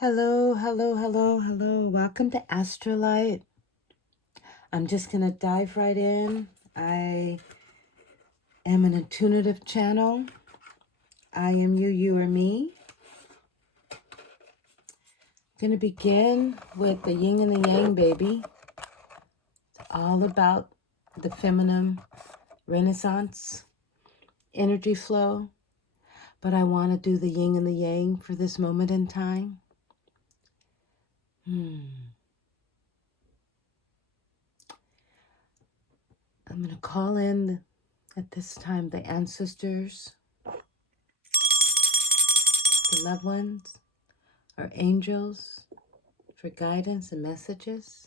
Hello, hello, hello, hello. Welcome to Astrolight. I'm just going to dive right in. I am an intuitive channel. I am you, you are me. I'm going to begin with the Yin and the Yang Baby. It's all about the feminine renaissance, energy flow. But I want to do the Yin and the Yang for this moment in time. I'm going to call in at this time the ancestors, the loved ones, our angels for guidance and messages.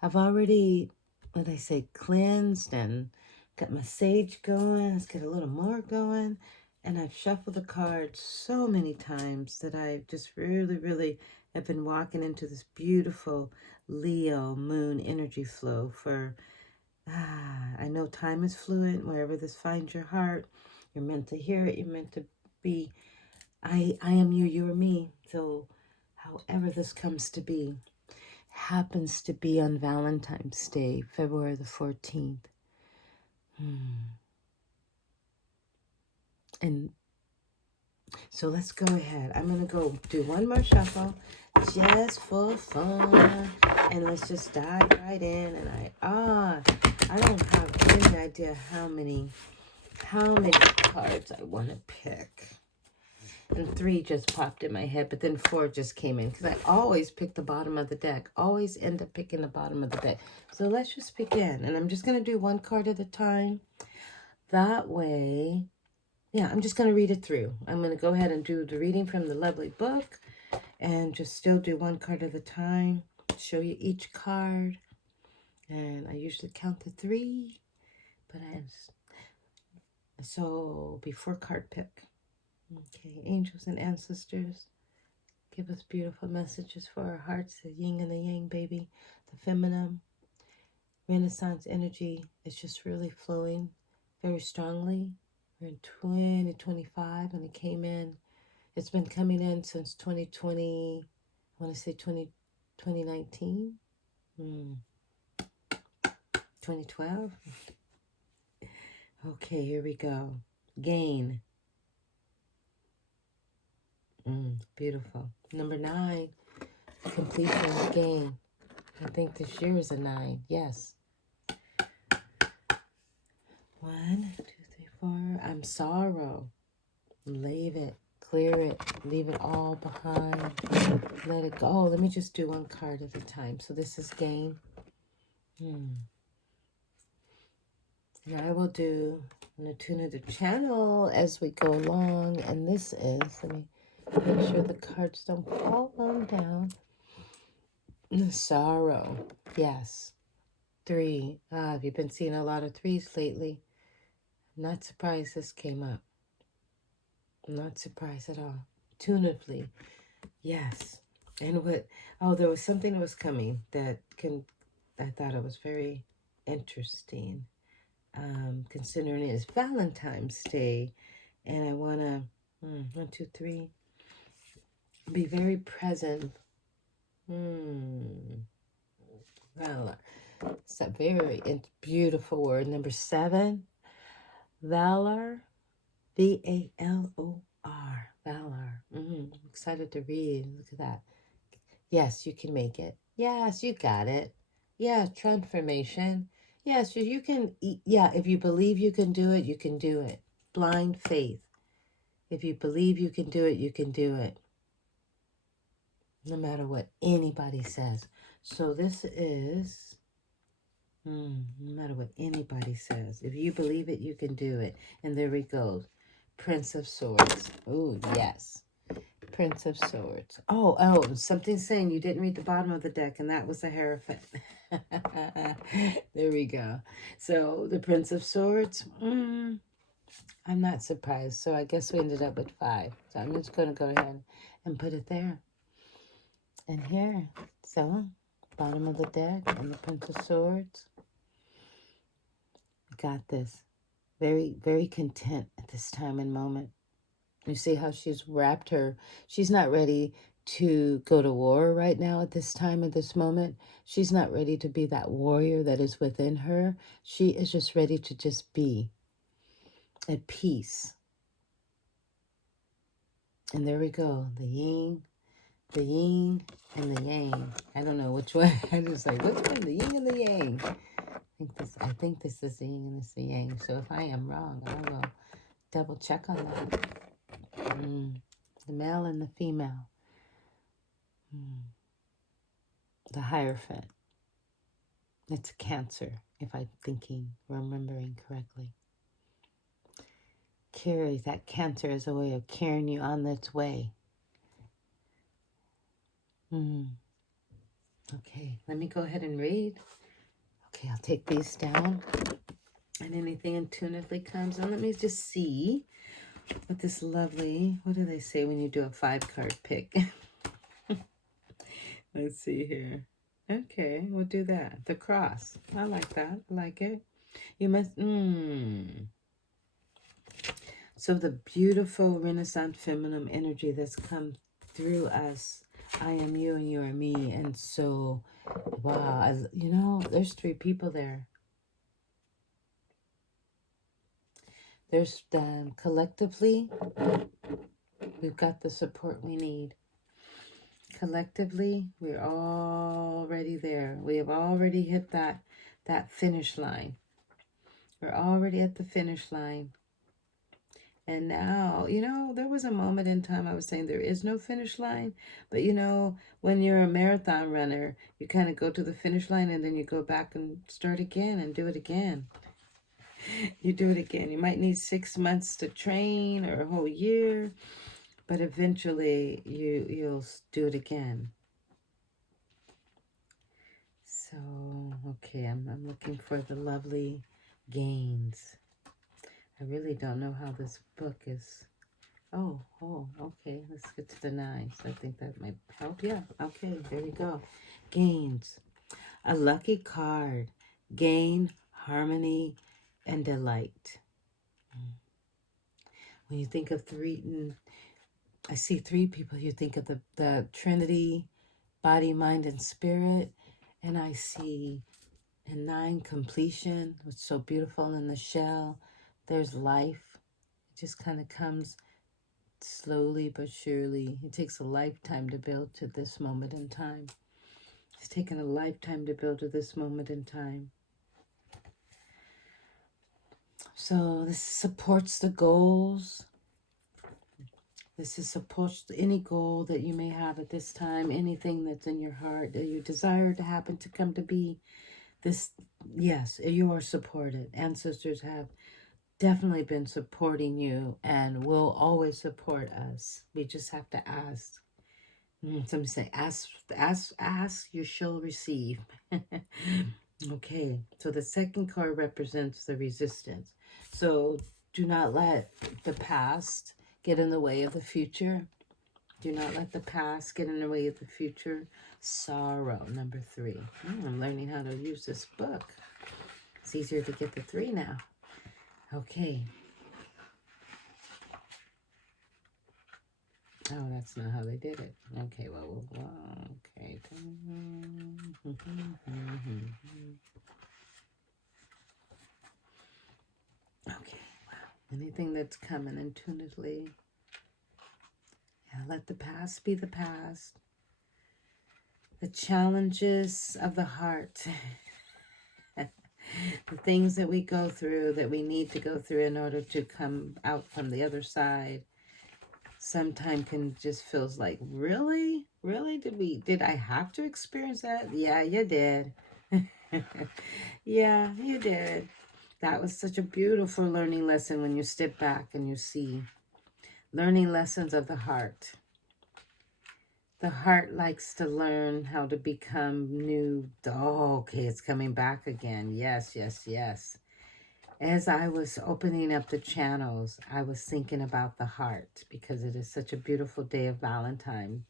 I've already, cleansed and got my sage going. Let's get a little more going. And I've shuffled the cards so many times that I just really have been walking into this beautiful Leo moon energy flow for, I know time is fluid. Wherever this finds your heart, you're meant to hear it. You're meant to be, I am you, you are me. So however this comes to be, happens to be on Valentine's Day, February the 14th. And so let's go ahead. I'm going to go do one more shuffle just for fun. And let's just dive right in. And I don't have any idea how many cards I want to pick. And 3 just popped in my head, but then 4 just came in. Because I always pick the bottom of the deck. Always end up picking the bottom of the deck. So let's just begin. And I'm just going to do one card at a time. That way, I'm just going to read it through. I'm going to go ahead and do the reading from the lovely book. And just still do one card at a time. Show you each card. And I usually count to 3. But so before card pick. Okay, angels and ancestors, give us beautiful messages for our hearts, the yin and the yang, baby. The feminine renaissance energy is just really flowing very strongly. We're in 2025 and it came in. It's been coming in since 2020, I want to say 2019, 2012. Okay, here we go. Gain. Beautiful. Number 9, completion, gain. I think this year is a 9. Yes. 1, 2, 3, 4. I'm sorrow. Leave it. Clear it. Leave it all behind. Let it go. Let me just do one card at a time. So this is gain. And I will do an intuitive channel as we go along. And this is, let me make sure the cards don't fall on down. Sorrow. Yes. 3. Have you been seeing a lot of 3s lately? Not surprised this came up. Not surprised at all. Intuitively. Yes. And there was something that was coming I thought it was very interesting. Considering it is Valentine's Day. And I want to, 1, 2, 3, be very present. Valor. It's a very beautiful word. Number 7, valor. VALOR. Valor. I'm excited to read. Look at that. Yes, you can make it. Yes, you got it. Yeah, transformation. Yes, you can. Yeah, if you believe you can do it, you can do it. Blind faith. If you believe you can do it, you can do it. No matter what anybody says. So this is, no matter what anybody says. If you believe it, you can do it. And there we go. Prince of Swords. Oh, yes. Prince of Swords. Oh, something's saying you didn't read the bottom of the deck, and that was the Hierophant. There we go. So the Prince of Swords, I'm not surprised. So I guess we ended up with 5. So I'm just going to go ahead and put it there. And here, so bottom of the deck and the Prince of Swords. Got this. Very, very content at this time and moment. You see how she's wrapped her. She's not ready to go to war right now at this time, at this moment. She's not ready to be that warrior that is within her. She is just ready to just be at peace. And there we go. The yin, and the yang. I don't know which one. I just like, which one? The yin and the yang. I think this is the yin and this is the yang. So if I am wrong, I will double check on that. The male and the female. The Hierophant. It's a Cancer, if I'm remembering correctly. Carry that Cancer as a way of carrying you on its way. Okay, let me go ahead and read. Okay, I'll take these down. And anything intuitively comes. And let me just see what this lovely, what do they say when you do a 5-card pick? Let's see here. Okay, we'll do that. The cross. I like that. I like it. You must, So the beautiful Renaissance feminine energy that's come through us. I am you and you are me. And so, wow, there's 3 people there. There's collectively, we've got the support we need. Collectively, we're already there. We have already hit that finish line. We're already at the finish line. And now, there was a moment in time I was saying there is no finish line. But, when you're a marathon runner, you kind of go to the finish line and then you go back and start again and do it again. You do it again. You might need 6 months to train or a whole year. But eventually you'll do it again. So, okay, I'm looking for the lovely gains. I really don't know how this book is. Oh, okay. Let's get to the 9s. I think that might help. Yeah, okay, there we go. Gains. A lucky card. Gain, harmony, and delight. When you think of 3, I see 3 people. You think of the Trinity, body, mind, and spirit. And I see in 9, completion. What's so beautiful in the shell. There's life. It just kind of comes slowly but surely. It takes a lifetime to build to this moment in time. It's taken a lifetime to build to this moment in time. So this supports the goals. This supports any goal that you may have at this time, anything that's in your heart that you desire to happen to come to be. This, yes, you are supported. Ancestors have definitely been supporting you and will always support us. We just have to ask. Somebody say, ask, you shall receive. Okay, so the second card represents the resistance. So do not let the past get in the way of the future. Do not let the past get in the way of the future. Sorrow, number 3. I'm learning how to use this book. It's easier to get the 3 now. Okay. Oh, that's not how they did it. Okay, well, okay. Okay, wow. Anything that's coming intuitively. Yeah, let the past be the past. The challenges of the heart. The things that we go through, that we need to go through in order to come out from the other side. Sometimes can just feels like, really? Did I have to experience that? Yeah, you did. Yeah, you did. That was such a beautiful learning lesson when you step back and you see learning lessons of the heart. The heart likes to learn how to become new. Oh, okay, it's coming back again. Yes. As I was opening up the channels, I was thinking about the heart because it is such a beautiful day of Valentine.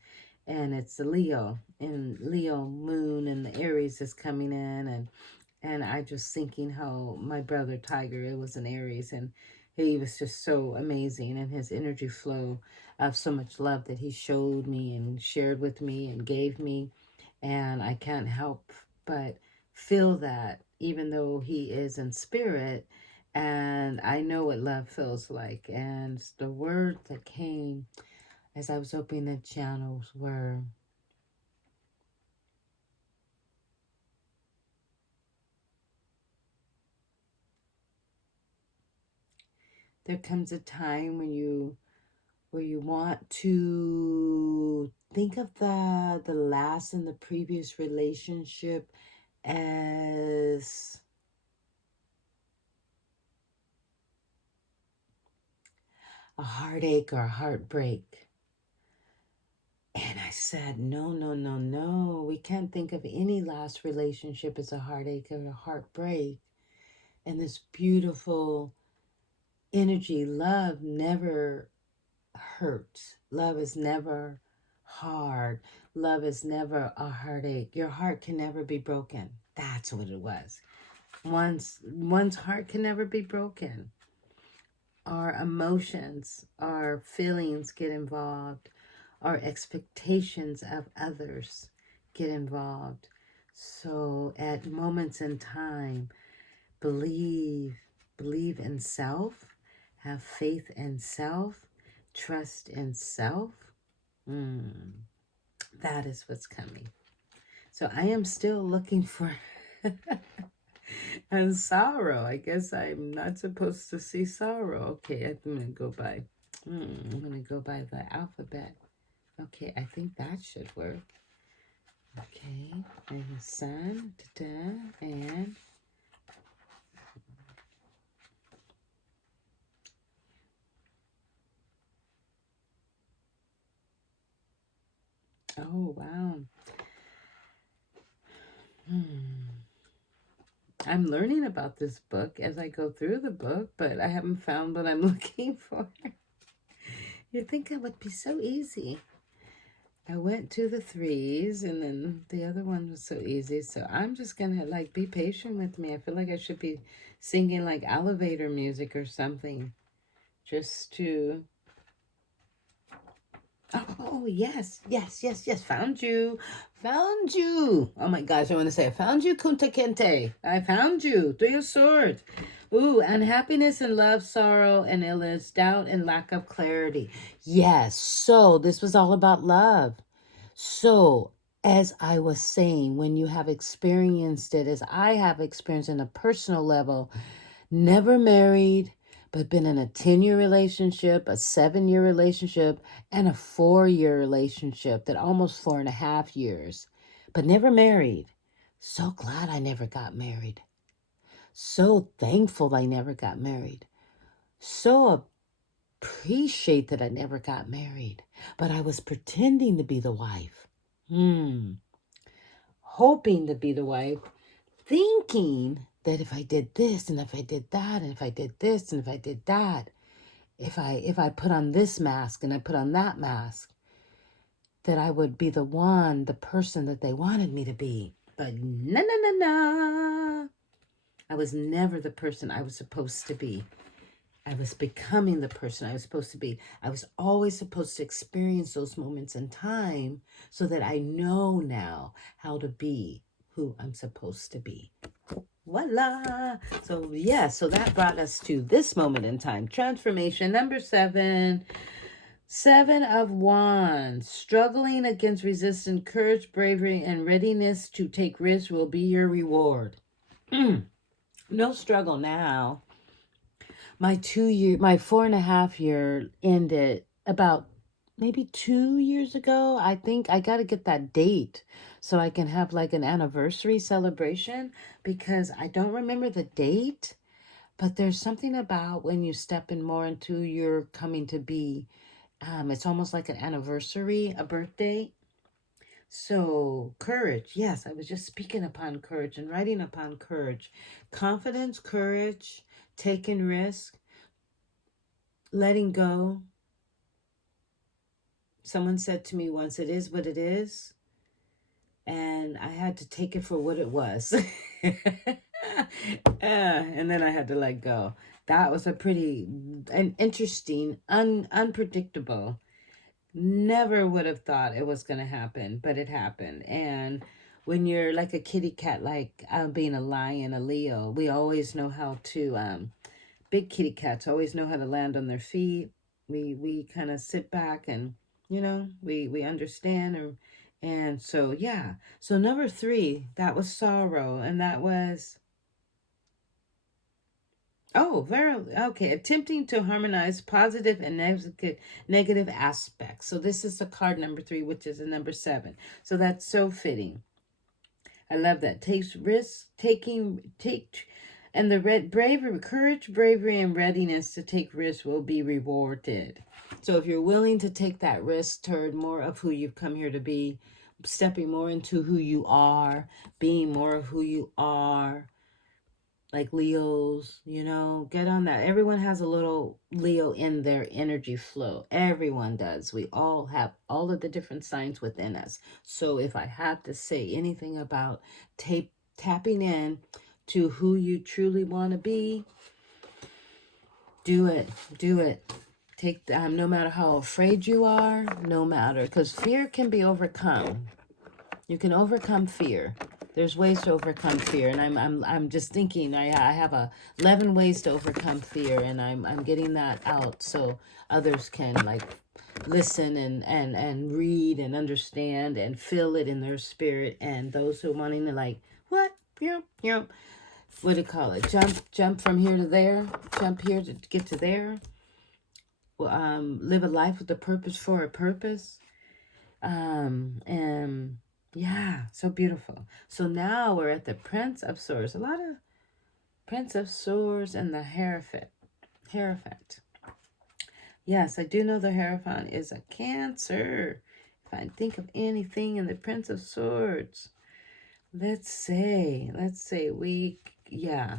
And it's Leo, and Leo moon and the Aries is coming in. And I just thinking how my brother Tiger, it was an Aries, and He was just so amazing, and his energy flow of so much love that he showed me and shared with me and gave me. And I can't help but feel that, even though he is in spirit, and I know what love feels like. And the words that came as I was opening the channels were, there comes a time when you where you want to think of the last and the previous relationship as a heartache or a heartbreak. And I said, no, no, no, no. We can't think of any last relationship as a heartache or a heartbreak. And this beautiful energy, love never hurts. Love is never hard. Love is never a heartache. Your heart can never be broken. That's what it was. One's heart can never be broken. Our emotions, our feelings get involved. Our expectations of others get involved. So at moments in time, believe in self, have faith in self, trust in self. That is what's coming. So I am still looking for and sorrow. I guess I'm not supposed to see sorrow. Okay, I'm gonna go by. I'm gonna go by the alphabet. Okay, I think that should work. Okay, and the sun, and oh wow. I'm learning about this book as I go through the book, but I haven't found what I'm looking for. You'd think it would be so easy. I went to the threes, and then the other one was so easy. So I'm just gonna like be patient with me. I feel like I should be singing like elevator music or something, just to. Oh yes, yes, yes, yes. Found you, found you. Oh my gosh, I want to say I found you, Kunta Kinte. I found you. Three of Swords. Ooh, unhappiness and love, sorrow and illness, doubt and lack of clarity. Yes. So this was all about love. So, as I was saying, when you have experienced it, as I have experienced in a personal level, never married, but been in a 10-year relationship, a 7-year relationship, and a 4-year relationship that almost 4.5 years, but never married. So glad I never got married. So thankful I never got married. So appreciate that I never got married, but I was pretending to be the wife. Hoping to be the wife, thinking that if I did this and if I did that and if I did this and if I did that, if I put on this mask and I put on that mask, that I would be the one, the person that they wanted me to be. But no, no, no, no. I was never the person I was supposed to be. I was becoming the person I was supposed to be. I was always supposed to experience those moments in time so that I know now how to be who I'm supposed to be. Voila! So, yeah, so that brought us to this moment in time. Transformation number 7. 7 of Wands. Struggling against resistance, courage, bravery, and readiness to take risks will be your reward. No struggle now. My 4.5 year ended about maybe 2 years ago. I think I got to get that date so I can have like an anniversary celebration, because I don't remember the date, but there's something about when you step in more into your coming to be. It's almost like an anniversary, a birthday. So courage. Yes, I was just speaking upon courage and writing upon courage. Confidence, courage, taking risk, letting go. Someone said to me once, it is what it is. And I had to take it for what it was. And then I had to let go. That was a pretty an interesting, unpredictable. Never would have thought it was going to happen, but it happened. And when you're like a kitty cat, like being a lion, a Leo, we always know how to, big kitty cats always know how to land on their feet. We kind of sit back and, we understand. And so, yeah. So number 3, that was sorrow. And that was, oh, very okay. Attempting to harmonize positive and negative aspects. So this is the card number 3, which is a number 7. So that's so fitting. I love that. Takes risks, and the bravery, courage, bravery, and readiness to take risks will be rewarded. So if you're willing to take that risk toward more of who you've come here to be, stepping more into who you are, being more of who you are, like Leos, get on that. Everyone has a little Leo in their energy flow. Everyone does. We all have all of the different signs within us. So if I had to say anything about tapping in to who you truly want to be, do it. Do it. Take no matter how afraid you are, no matter, because fear can be overcome. You can overcome fear. There's ways to overcome fear, and I'm just thinking I have 11 ways to overcome fear, and I'm getting that out so others can like listen and read and understand and feel it in their spirit, and those who are wanting to like what what do you call it, jump from here to there, jump here to get to there, live a life with a purpose for a purpose, and yeah, so beautiful. So now we're at the Prince of Swords. A lot of Prince of Swords and the Hierophant. Yes, I do know the Hierophant is a Cancer. If I think of anything in the Prince of Swords, let's say yeah,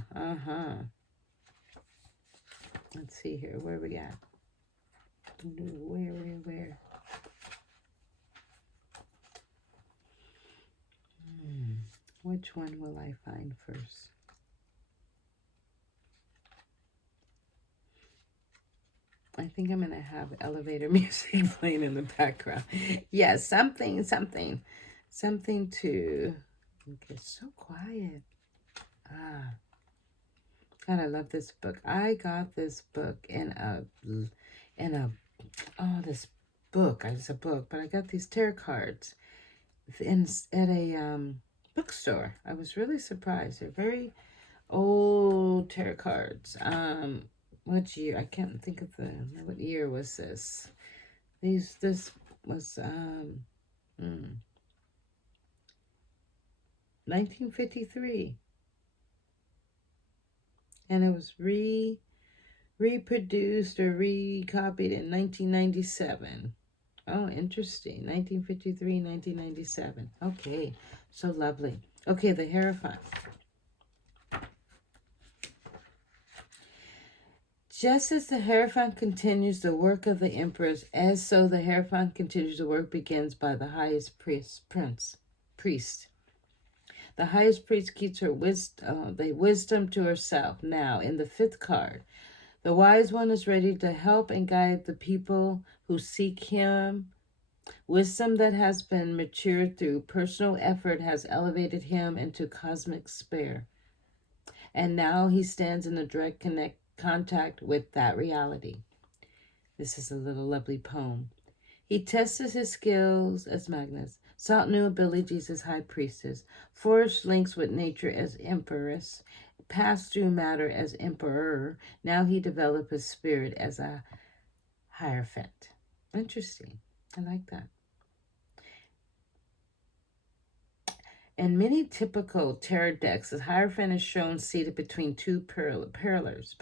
Let's see here, where we at? Where? Which one will I find first? I think I'm going to have elevator music playing in the background. Yes, something to... Okay, so quiet. God, I love this book. I got this book this book. It's a book, but I got these tarot cards at a bookstore. I was really surprised. They're very old tarot cards. What year? I can't think of what year was this? This was 1953, and it was reproduced or recopied in 1997. Oh, interesting. 1953, 1997. Okay, so lovely. Okay, the Hierophant. Just as the Hierophant continues the work of the empress, as so the Hierophant continues the work begins by the highest priest. The highest priest keeps her wisdom to herself. Now, in the 5th card, the wise one is ready to help and guide the people who seek him. Wisdom that has been matured through personal effort has elevated him into cosmic sphere. And now he stands in a direct contact with that reality. This is a little lovely poem. He tested his skills as Magnus, sought new abilities as high priestess, forged links with nature as empress, passed through matter as emperor. Now he developed his spirit as a Hierophant. Interesting. I like that. In many typical tarot decks, the Hierophant is shown seated between two pillars.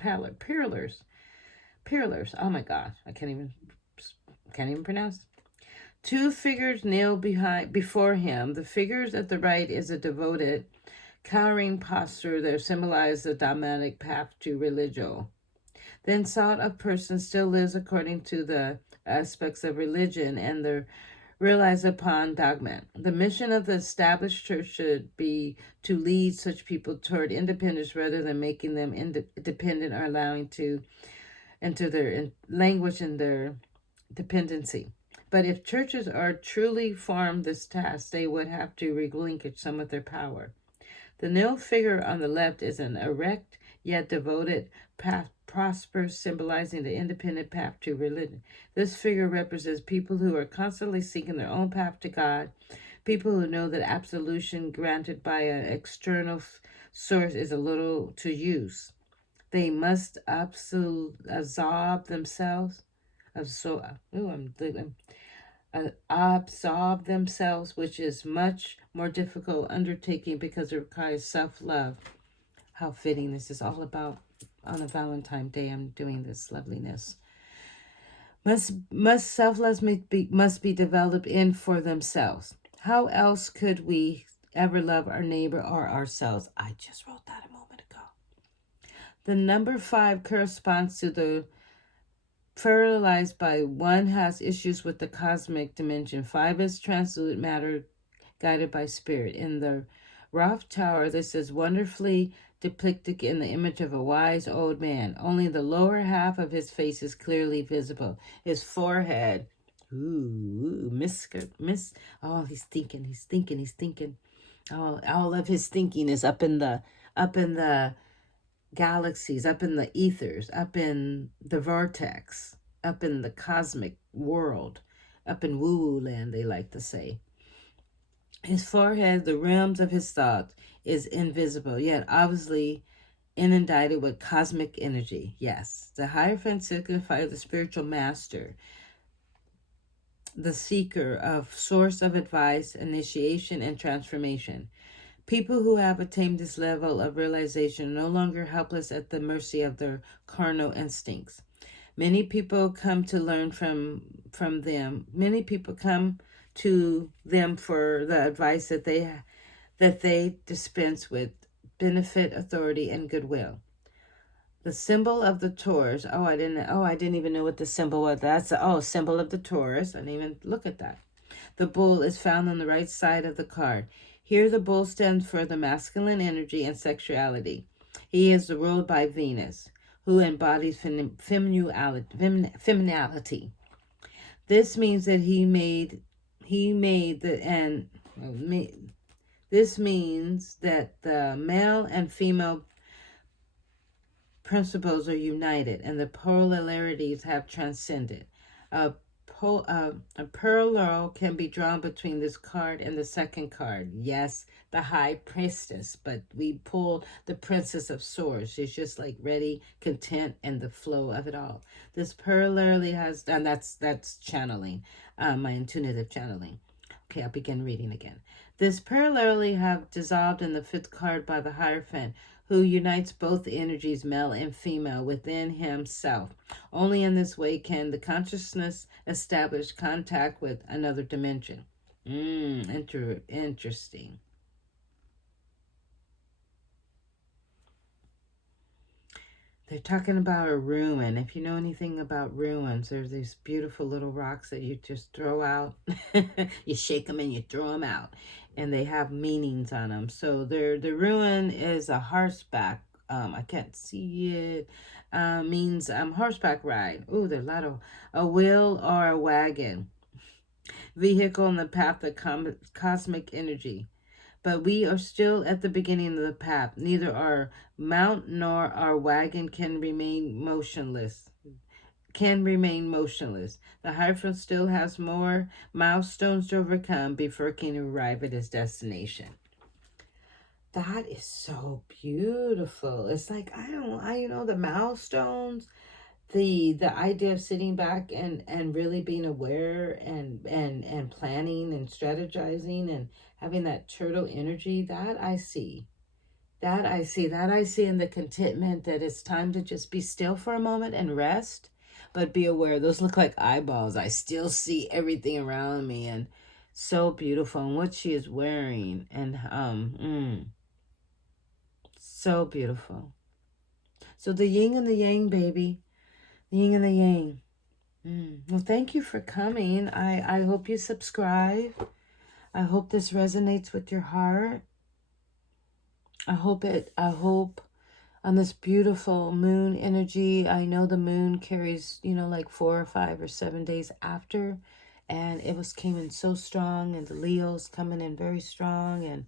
Oh my gosh, I can't even pronounce. Two figures kneel before him. The figures at the right is a devoted, cowering posture that symbolizes the dogmatic path to religion. Then thought of person still lives according to the aspects of religion, and the realized upon dogma. The mission of the established church should be to lead such people toward independence rather than making them dependent or allowing to enter their language and their dependency. But if churches are truly formed this task, they would have to relinquish some of their power. The nil figure on the left is an erect yet devoted prosper, symbolizing the independent path to religion. This figure represents people who are constantly seeking their own path to God, people who know that absolution granted by an external source is a little to use. They must absolve themselves. Absolve themselves, which is much more difficult undertaking because it requires self-love. How fitting this is all about on a Valentine's Day. I'm doing this loveliness. Must selfless must be developed in for themselves. How else could we ever love our neighbor or ourselves? I just wrote that a moment ago. The number 5 corresponds to the fertilized by one has issues with the cosmic dimension. 5 is translucent matter guided by spirit. In the Roth Tower, this is wonderfully depicted in the image of a wise old man. Only the lower half of his face is clearly visible. His forehead, oh, he's thinking. Oh, all of his thinking is up in the galaxies, up in the ethers, up in the vortex, up in the cosmic world, up in woo-woo land, they like to say. His forehead, the rims of his thoughts, is invisible, yet obviously inundated with cosmic energy. Yes, the Hierophant signifies the spiritual master, the seeker of source of advice, initiation, and transformation. People who have attained this level of realization are no longer helpless at the mercy of their carnal instincts. Many people come to learn from them. Many people come to them for the advice that they dispense with benefit, authority, and goodwill. The symbol of the Taurus. I didn't even know what the symbol was. That's symbol of the Taurus. I didn't even look at that. The bull is found on the right side of the card. Here the bull stands for the masculine energy and sexuality. He is ruled by Venus, who embodies femininity. This means that this means that the male and female principles are united and the polarities have transcended. A parallel can be drawn between this card and the second card. Yes, the High Priestess, but we pulled the Princess of Swords. She's just like ready, content, and the flow of it all. This parallelly has, and that's channeling, my intuitive channeling. Okay, I'll begin reading again. This parallelly have dissolved in the 5th card by the Hierophant, who unites both energies, male and female, within himself. Only in this way can the consciousness establish contact with another dimension. Interesting. They're talking about a ruin. If you know anything about ruins, there's these beautiful little rocks that you just throw out. You shake them and you throw them out. And they have meanings on them. So the ruin is a horseback. I can't see it. Means horseback ride. Ooh, there's a lot of a wheel or a wagon. Vehicle in the path of cosmic energy. But we are still at the beginning of the path. Neither our mount nor our wagon can remain motionless. The Hierophant still has more milestones to overcome before he can arrive at his destination. That is so beautiful. It's like the milestones, the idea of sitting back and really being aware and planning and strategizing and having that turtle energy, that I see in the contentment that it's time to just be still for a moment and rest, but be aware those look like eyeballs. I still see everything around me, and so beautiful, and what she is wearing, and so beautiful. So the yin and the yang, baby. The yin and the yang. Well, thank you for coming. I hope you subscribe. I hope this resonates with your heart. I hope on this beautiful moon energy. I know the moon carries, like 4 or 5 or 7 days after, and came in so strong, and the Leo's coming in very strong, and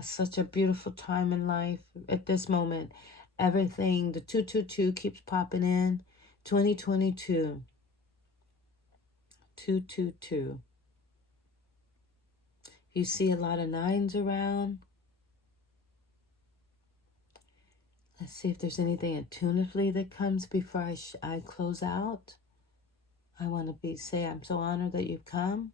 such a beautiful time in life at this moment. Everything, the 222 keeps popping in. 2022, 222. You see a lot of nines around. Let's see if there's anything intuitively that comes before I close out. I want to say I'm so honored that you've come.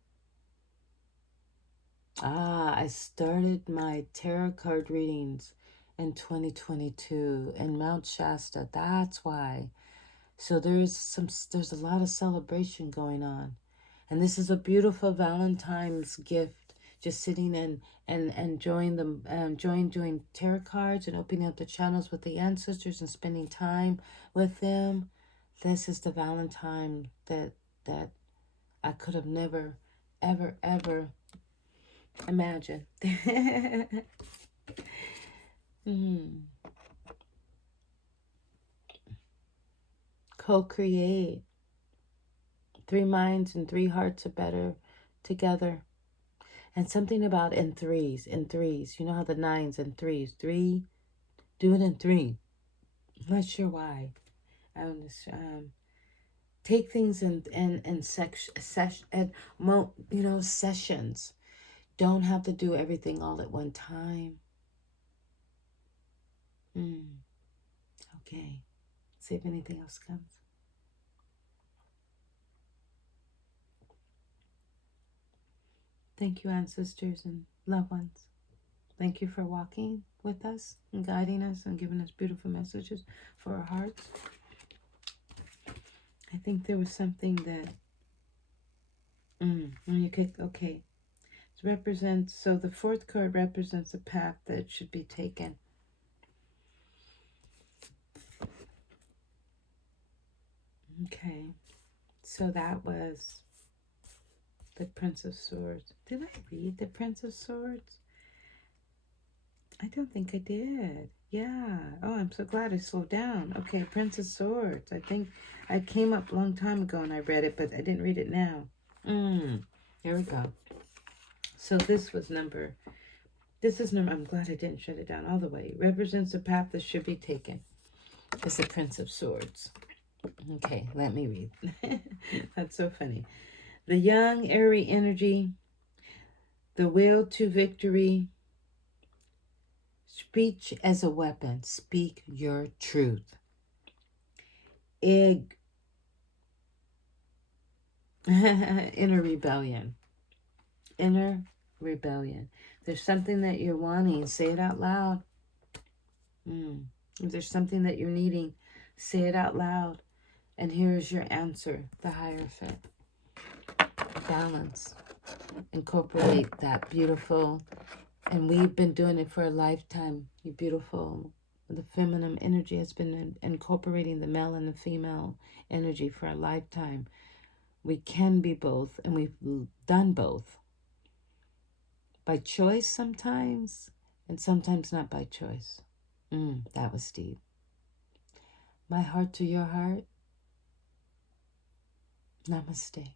I started my tarot card readings in 2022 in Mount Shasta. That's why. So there's a lot of celebration going on. And this is a beautiful Valentine's gift. Just sitting and enjoying enjoying doing tarot cards and opening up the channels with the ancestors and spending time with them. This is the Valentine that I could have never, ever, ever imagined. Co-create. 3 minds and 3 hearts are better together. And something about in threes. You know how the 9s and 3s. 3, do it in 3. I'm not sure why. Take things in sessions. Don't have to do everything all at one time. Okay. See if anything else comes. Thank you, ancestors and loved ones. Thank you for walking with us and guiding us and giving us beautiful messages for our hearts. I think there was something that when you could, okay. It represents, so the 4th card represents a path that should be taken. Okay. So that was the Prince of Swords. Did I read the Prince of Swords? I don't think I did. Yeah. Oh, I'm so glad I slowed down. Okay, Prince of Swords. I think I came up a long time ago and I read it, but I didn't read it now. Here we go. So this is number, I'm glad I didn't shut it down all the way. Represents a path that should be taken. It's the Prince of Swords. Okay, let me read. That's so funny. The young, airy energy, the will to victory, speech as a weapon. Speak your truth. Inner rebellion. Inner rebellion. There's something that you're wanting. Say it out loud. If there's something that you're needing, say it out loud. And here's your answer, the Hierophant. Balance. Incorporate that beautiful, and we've been doing it for a lifetime. You beautiful. The feminine energy has been incorporating the male and the female energy for a lifetime. We can be both, and we've done both. By choice sometimes, and sometimes not by choice. That was deep. My heart to your heart. Namaste.